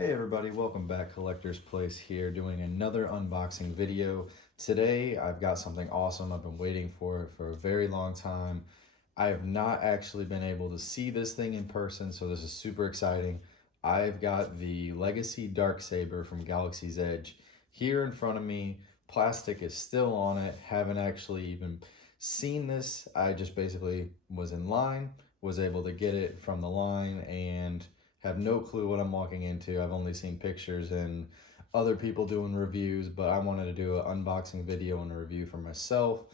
Hey everybody, welcome back. Collector's Place here doing another unboxing video. Today I've got something awesome. I've been waiting for it for a very long time. I have not actually been able to see this thing in person, so this is super exciting. I've got the Legacy Darksaber from Galaxy's Edge here in front of me. Plastic is still on it. Haven't actually even seen this. I just basically was in line, was able to get it from the line, and have no clue what I'm walking into. I've only seen pictures and other people doing reviews, but I wanted to do an unboxing video and a review for myself.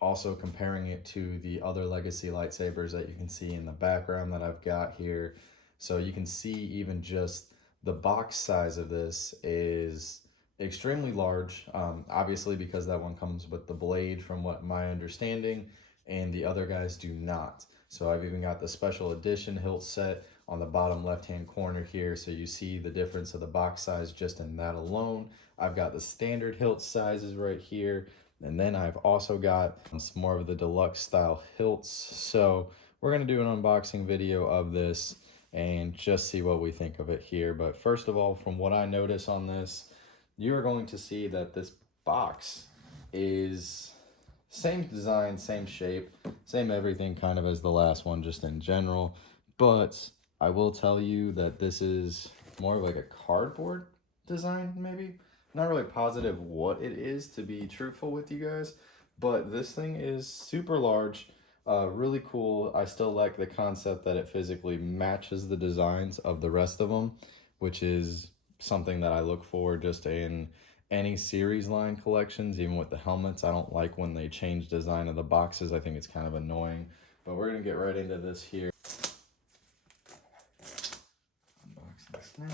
Also comparing it to the other Legacy lightsabers that you can see in the background that I've got here. So you can see even just the box size of this is extremely large. Obviously because that one comes with the blade from what my understanding, and the other guys do not. So I've even got the special edition hilt set on the bottom left hand corner here, so you see the difference of the box size just in that alone. I've got the standard hilt sizes right here, and then I've also got some more of the deluxe style hilts. So we're going to do an unboxing video of this and just see what we think of it here. But first of all, from what I notice on this, you're going to see that this box is same design, same shape, same everything kind of as the last one, just in general. But I will tell you that this is more of like a cardboard design, maybe. Not really positive what it is, to be truthful with you guys, but this thing is super large, really cool. I still like the concept that it physically matches the designs of the rest of them, which is something that I look for just in any series line collections, even with the helmets. I don't like when they change design of the boxes. I think it's kind of annoying, but we're gonna get right into this here. Now.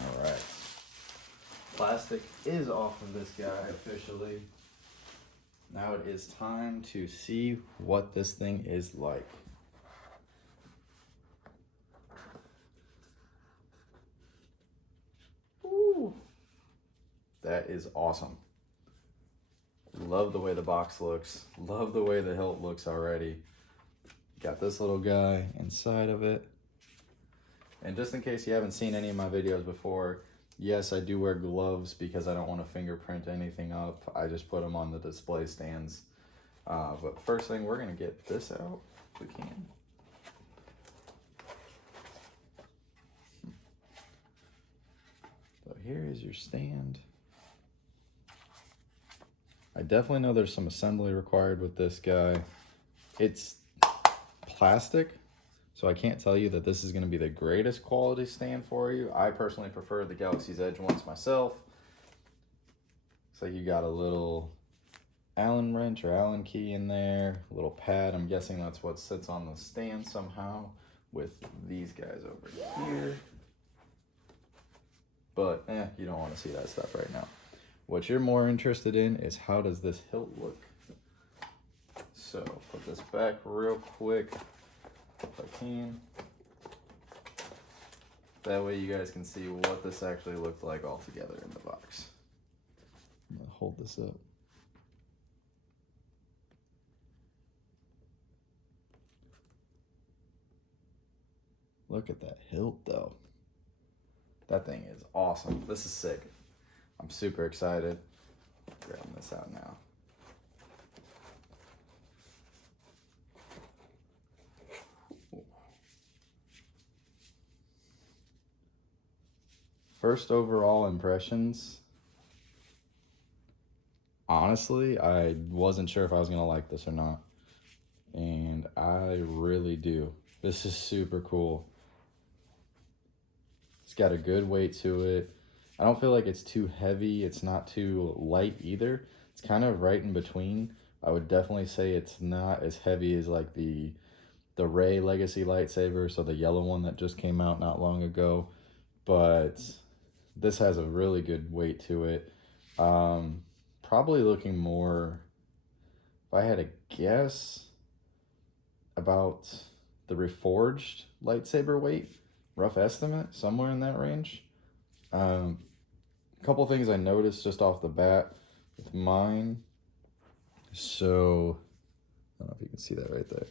All right. Plastic is off of this guy officially. Now it is time to see what this thing is like. Ooh, that is awesome. Love the way the box looks. Love the way the hilt looks already. Got this little guy inside of it. And just in case you haven't seen any of my videos before, yes, I do wear gloves because I don't want to fingerprint anything up. I just put them on the display stands. But first thing, we're going to get this out if we can. So here is your stand. I definitely know there's some assembly required with this guy. It's plastic, so I can't tell you that this is going to be the greatest quality stand for you. I personally prefer the Galaxy's Edge ones myself. So you got a little Allen wrench or Allen key in there, a little pad. I'm guessing that's what sits on the stand somehow, with these guys over here. But you don't want to see that stuff right now. What you're more interested in is how does this hilt look. So put this back real quick if I can. That way you guys can see what this actually looked like all together in the box. I'm gonna hold this up. Look at that hilt though. That thing is awesome. This is sick. I'm super excited. Grabbing this out now. First overall impressions. Honestly, I wasn't sure if I was gonna like this or not. And I really do. This is super cool. It's got a good weight to it. I don't feel like it's too heavy. It's not too light either. It's kind of right in between. I would definitely say it's not as heavy as like the Rey Legacy lightsaber, so the yellow one that just came out not long ago. But this has a really good weight to it. probably looking more, if I had a guess, about the reforged lightsaber weight, rough estimate, somewhere in that range. A couple things I noticed just off the bat with mine. So, I don't know if you can see that right there.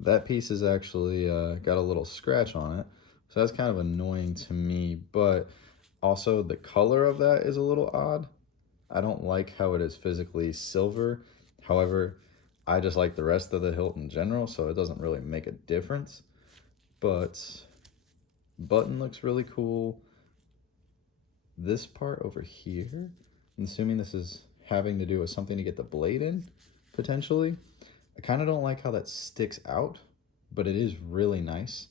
That piece is actually got a little scratch on it. So that's kind of annoying to me, but also the color of that is a little odd. I don't like how it is physically silver. However, I just like the rest of the hilt in general, so it doesn't really make a difference. But button looks really cool. This part over here, I'm assuming this is having to do with something to get the blade in, potentially. I kind of don't like how that sticks out, but it is really nice.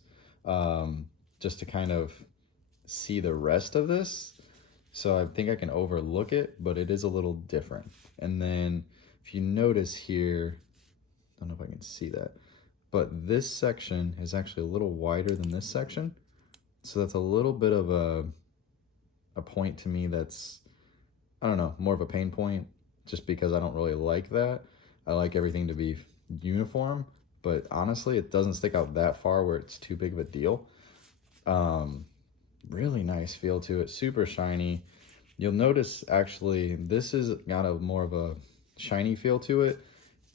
Just to kind of see the rest of this. So I think I can overlook it, but it is a little different. And then if you notice here, I don't know if I can see that, but this section is actually a little wider than this section. So that's a little bit of a point to me that's, I don't know, more of a pain point, just because I don't really like that. I like everything to be uniform, but honestly, it doesn't stick out that far where it's too big of a deal. Really nice feel to it, super shiny. You'll notice actually this is got a more of a shiny feel to it,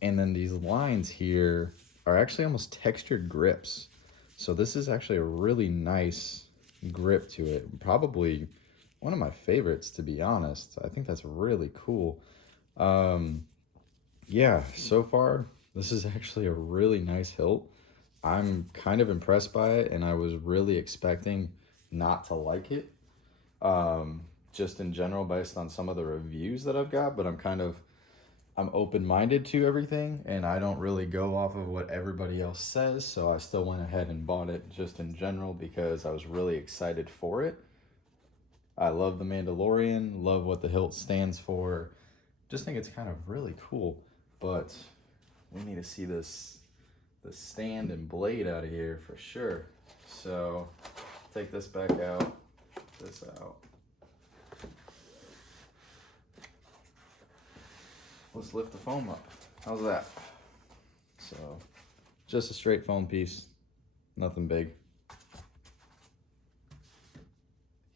and then these lines here are actually almost textured grips. So this is actually a really nice grip to it. Probably one of my favorites, to be honest. I think that's really cool. Yeah, so far this is actually a really nice hilt. I'm kind of impressed by it, and I was really expecting not to like it, just in general based on some of the reviews that I've got, but I'm open-minded to everything, and I don't really go off of what everybody else says, so I still went ahead and bought it just in general because I was really excited for it. I love the Mandalorian, love what the hilt stands for, just think it's kind of really cool, but we need to see the stand and blade out of here for sure. So take this back out, this out. Let's lift the foam up. How's that? So just a straight foam piece, nothing big.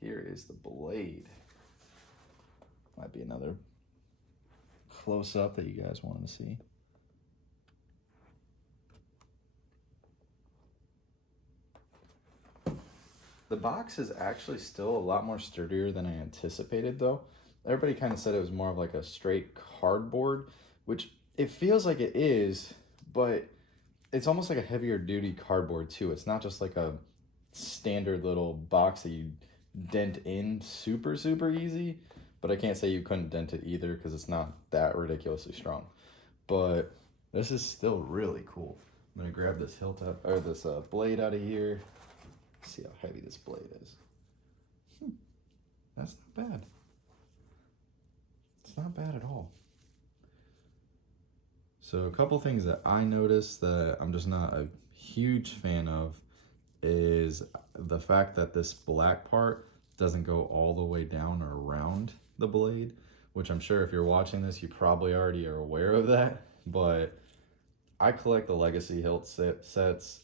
Here is the blade. Might be another close up that you guys wanted to see. The box is actually still a lot more sturdier than I anticipated though. Everybody kind of said it was more of like a straight cardboard, which it feels like it is, but it's almost like a heavier duty cardboard too. It's not just like a standard little box that you dent in super easy, but I can't say you couldn't dent it either because it's not that ridiculously strong. But this is still really cool. I'm gonna grab this hilt up, or this blade out of here. See how heavy this blade is. That's not bad. It's not bad at all. So a couple things that I noticed that I'm just not a huge fan of is the fact that this black part doesn't go all the way down or around the blade, which I'm sure if you're watching this, you probably already are aware of that, but I collect the Legacy hilt sets.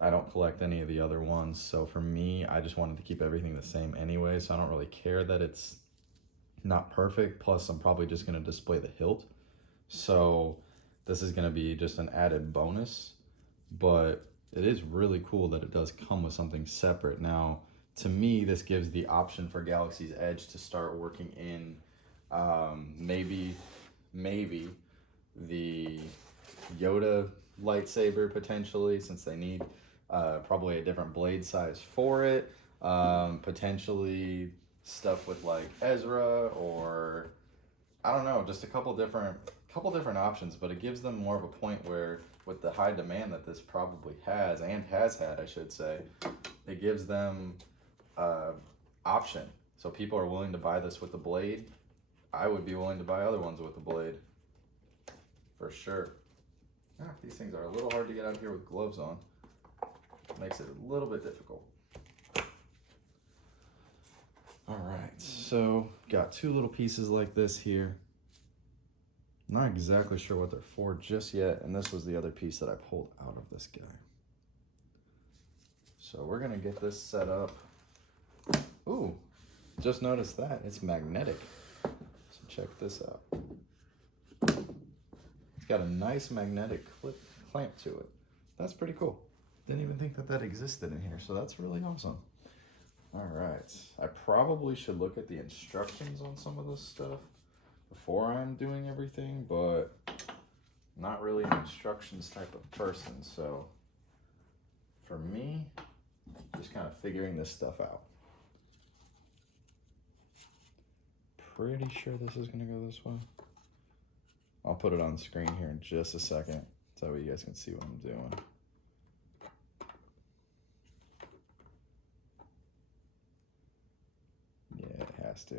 I don't collect any of the other ones, so for me, I just wanted to keep everything the same anyway, so I don't really care that it's not perfect, plus I'm probably just going to display the hilt, so this is going to be just an added bonus, but it is really cool that it does come with something separate. Now, to me, this gives the option for Galaxy's Edge to start working in maybe the Yoda lightsaber potentially, since they need probably a different blade size for it. Potentially stuff with like Ezra, or I don't know, just a couple different options, but it gives them more of a point where with the high demand that this probably has, and has had, I should say, it gives them option. So people are willing to buy this with the blade. I would be willing to buy other ones with the blade, for sure. These things are a little hard to get out here with gloves on. Makes it a little bit difficult. All right, so got two little pieces like this here. Not exactly sure what they're for just yet, and this was the other piece that I pulled out of this guy. So we're gonna get this set up. Ooh, just noticed that, it's magnetic. So check this out. It's got a nice magnetic clamp to it. That's pretty cool. Didn't even think that that existed in here, so that's really awesome. All right, I probably should look at the instructions on some of this stuff before I'm doing everything, but I'm not really an instructions type of person, so for me, just kind of figuring this stuff out. Pretty sure this is gonna go this way. I'll put it on the screen here in just a second, so that way you guys can see what I'm doing. Yeah, it has to.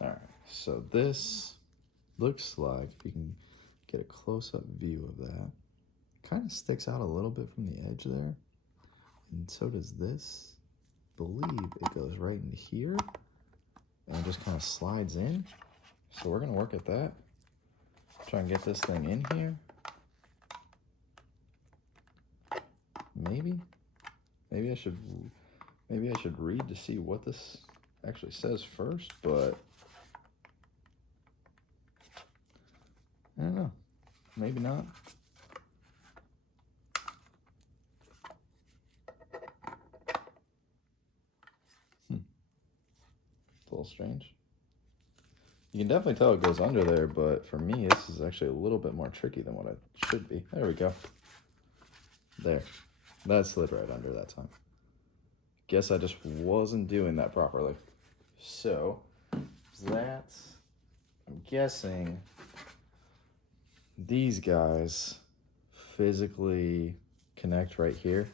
All right, so this looks like, if you can get a close-up view of that, kind of sticks out a little bit from the edge there, and so does this. I believe it goes right into here, and it just kind of slides in. So we're gonna work at that. Try and get this thing in here. Maybe I should read to see what this actually says first, but I don't know. Maybe not. It's a little strange. You can definitely tell it goes under there, but for me, this is actually a little bit more tricky than what it should be. There we go. There. That slid right under that time. Guess I just wasn't doing that properly. So, that's, I'm guessing these guys physically connect right here.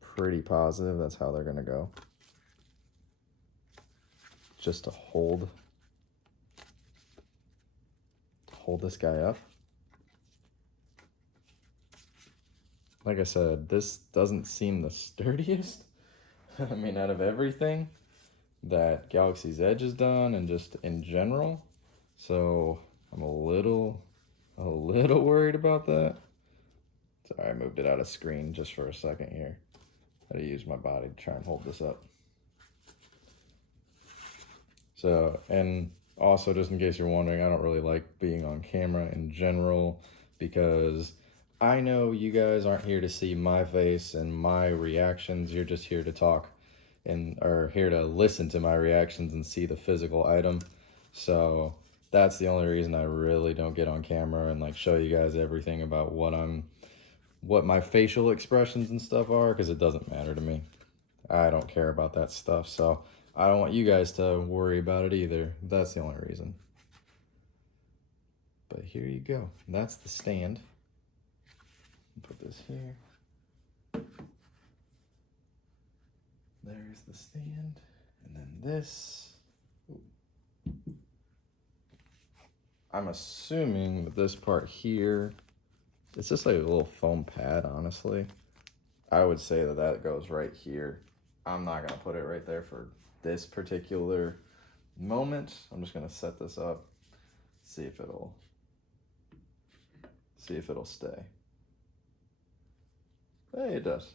Pretty positive that's how they're gonna go. Just to hold this guy up. Like I said, this doesn't seem the sturdiest. I mean, out of everything that Galaxy's Edge has done and just in general. So I'm a little worried about that. Sorry, I moved it out of screen just for a second here. I had to use my body to try and hold this up. So, and also just in case you're wondering, I don't really like being on camera in general because I know you guys aren't here to see my face and my reactions. You're just here to talk and or here to listen to my reactions and see the physical item. So that's the only reason I really don't get on camera and like show you guys everything about what my facial expressions and stuff are, because it doesn't matter to me. I don't care about that stuff, so I don't want you guys to worry about it either. That's the only reason. But here you go. That's the stand. Put this here. There's the stand. And then this. Ooh. I'm assuming that this part here, it's just like a little foam pad, honestly. I would say that that goes right here. I'm not gonna put it right there for this particular moment. I'm just gonna set this up, see if it'll stay. Hey, it does.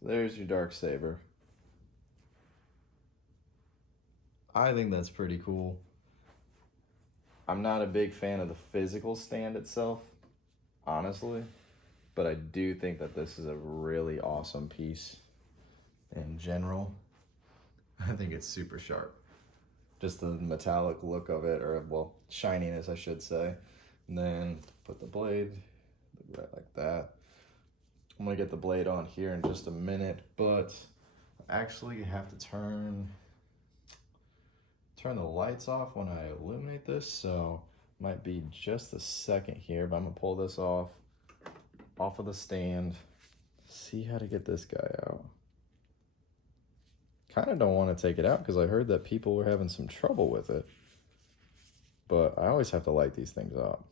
So there's your Darksaber. I think that's pretty cool. I'm not a big fan of the physical stand itself, honestly, but I do think that this is a really awesome piece in general. I think it's super sharp. Just the metallic look of it, or well, shininess, I should say. And then put the blade right like that. I'm gonna get the blade on here in just a minute, but actually have to turn the lights off when I illuminate this, so might be just a second here, but I'm gonna pull this off of the stand, see how to get this guy out. Kind of don't want to take it out because I heard that people were having some trouble with it, but I always have to light these things up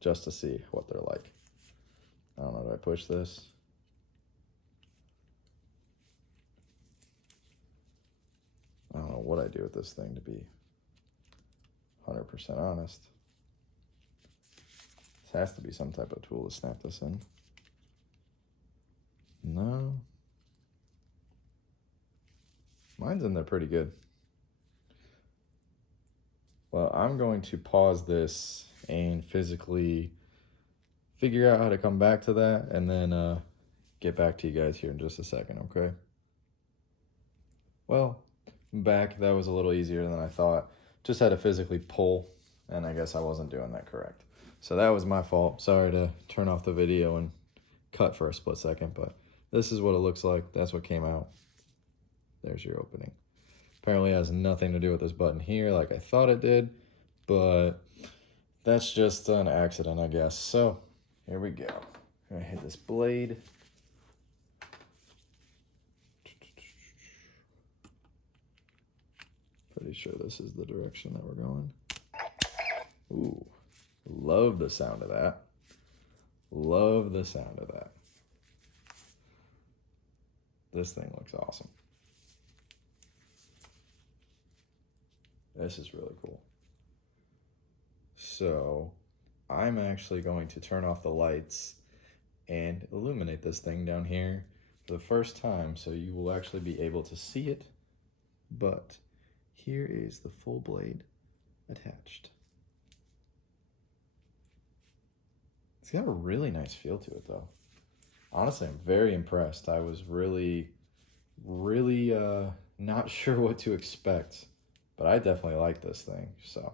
just to see what they're like. I don't know, do I push this? I don't know what I do with this thing, to be 100% honest. This has to be some type of tool to snap this in. No. Mine's in there pretty good. Well, I'm going to pause this and physically figure out how to come back to that, and then get back to you guys here in just a second, okay? Well, I'm back. That was a little easier than I thought. Just had to physically pull, and I guess I wasn't doing that correct. So that was my fault. Sorry to turn off the video and cut for a split second, but this is what it looks like. That's what came out. There's your opening. Apparently it has nothing to do with this button here like I thought it did, but that's just an accident, I guess. So here we go. I'm gonna hit this blade. Pretty sure this is the direction that we're going. Ooh, love the sound of that. Love the sound of that. This thing looks awesome. This is really cool. So I'm actually going to turn off the lights and illuminate this thing down here for the first time, so you will actually be able to see it. But here is the full blade attached. It's got a really nice feel to it though. Honestly, I'm very impressed. I was really not sure what to expect, but I definitely like this thing. So,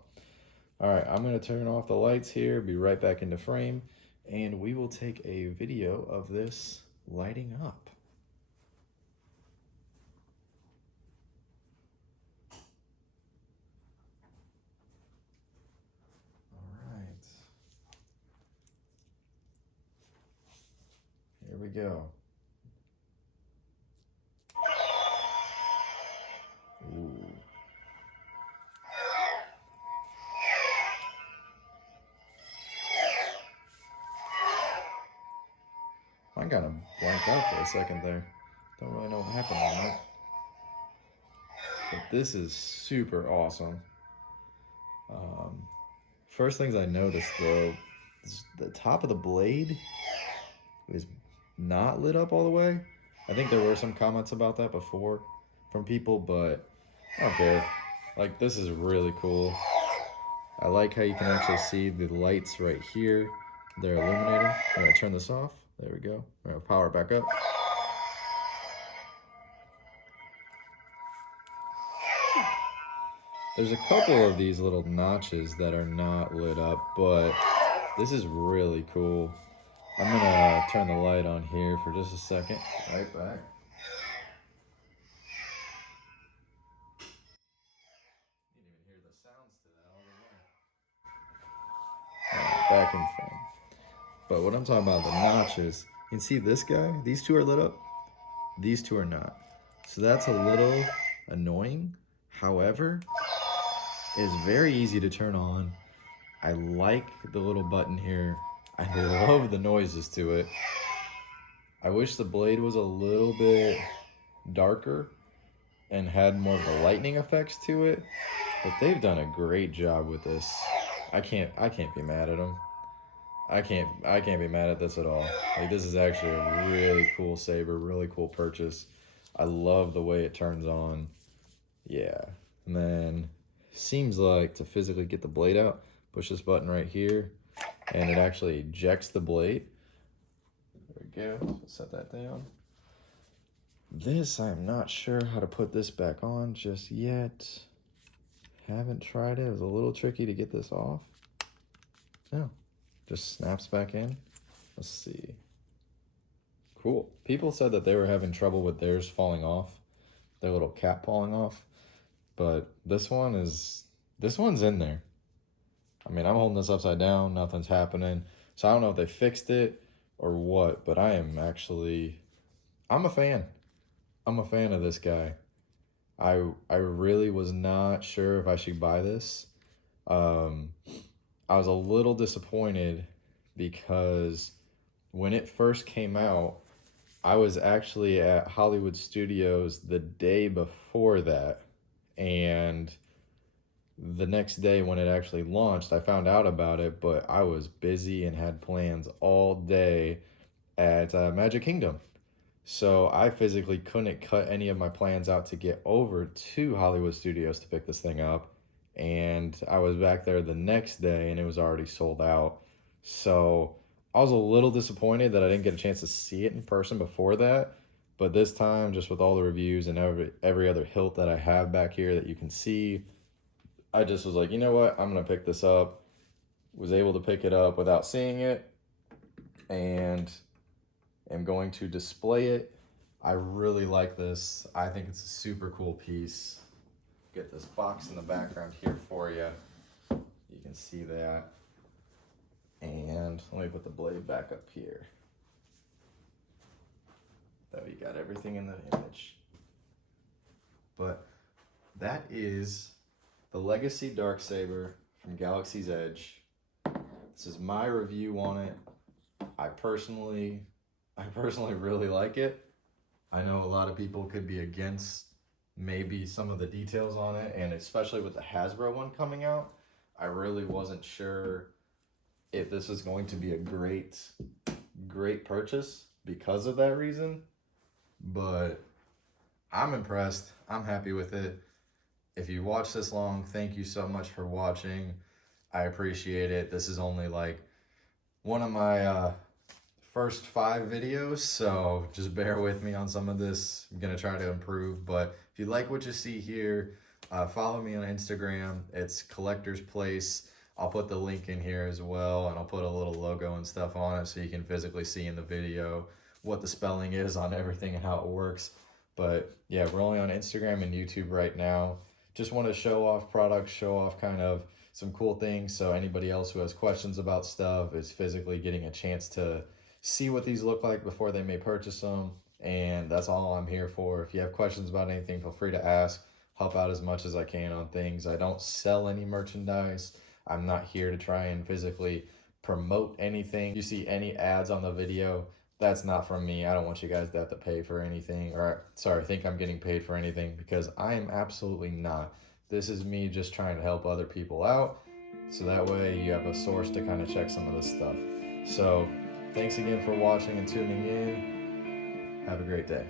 all right, I'm gonna turn off the lights here, be right back into frame, and we will take a video of this lighting up. All right. Here we go. Ooh. I kind of blanked out for a second there. Don't really know what happened on that. But this is super awesome. First things I noticed though, is the top of the blade is not lit up all the way. I think there were some comments about that before from people, but I don't care. Like, this is really cool. I like how you can actually see the lights right here. They're illuminating. I'm gonna turn this off. There we go. I'm gonna power it back up. There's a couple of these little notches that are not lit up, but this is really cool. I'm gonna turn the light on here for just a second. Right back. You didn't even hear the sounds to that all the way. Alright, back in frame. But what I'm talking about, the notches, you can see this guy, these two are lit up, these two are not. So that's a little annoying. However, it's very easy to turn on. I like the little button here. I love the noises to it. I wish the blade was a little bit darker and had more of the lightning effects to it, but they've done a great job with this. I can't be mad at them. I can't be mad at this at all. Like, this is actually a really cool saber, really cool purchase. I love the way it turns on. Yeah. And then seems like to physically get the blade out, push this button right here, and it actually ejects the blade. There we go. Set that down. This, I am not sure how to put this back on just yet. Haven't tried it. It was a little tricky to get this off. No. Just snaps back in. Let's see. Cool. People said that they were having trouble with theirs falling off, their little cap falling off, but this one's in there. I mean, I'm holding this upside down, nothing's happening. So I don't know if they fixed it or what, but I'm a fan. I'm a fan of this guy. I really was not sure if I should buy this. I was a little disappointed because when it first came out, I was actually at Hollywood Studios the day before that, And the next day when it actually launched, I found out about it, but I was busy and had plans all day at Magic Kingdom. So I physically couldn't cut any of my plans out to get over to Hollywood Studios to pick this thing up. And I was back there the next day and it was already sold out. So I was a little disappointed that I didn't get a chance to see it in person before that. But this time, just with all the reviews and every other hilt that I have back here that you can see, I just was like, you know what? I'm going to pick this up. Was able to pick it up without seeing it. And am going to display it. I really like this. I think it's a super cool piece. Get this box in the background here for you. You can see that. And let me put the blade back up here. There you got everything in the image. But that is the Legacy Darksaber from Galaxy's Edge. This is my review on it. I personally really like it. I know a lot of people could be against maybe some of the details on it, and especially with the Hasbro one coming out, I really wasn't sure if this was going to be a great purchase because of that reason. But I'm impressed. I'm happy with it. If you watched this long, thank you so much for watching. I appreciate it. This is only like one of my first 5 videos, so just bear with me on some of this. I'm gonna try to improve, but if you like what you see here, follow me on Instagram. It's Collector's Place. I'll put the link in here as well, and I'll put a little logo and stuff on it so you can physically see in the video what the spelling is on everything and how it works. But yeah, we're only on Instagram and YouTube right now. Just want to show off products, show off kind of some cool things, so anybody else who has questions about stuff is physically getting a chance to see what these look like before they may purchase them. And that's all I'm here for. If you have questions about anything, feel free to ask. Help out as much as I can on things. I don't sell any merchandise. I'm not here to try and physically promote anything. If you see any ads on the video, that's not from me. I don't want you guys to have to pay for anything, or sorry, think I'm getting paid for anything, because I am absolutely not. This is me just trying to help other people out, so that way you have a source to kind of check some of this stuff. So thanks again for watching and tuning in. Have a great day.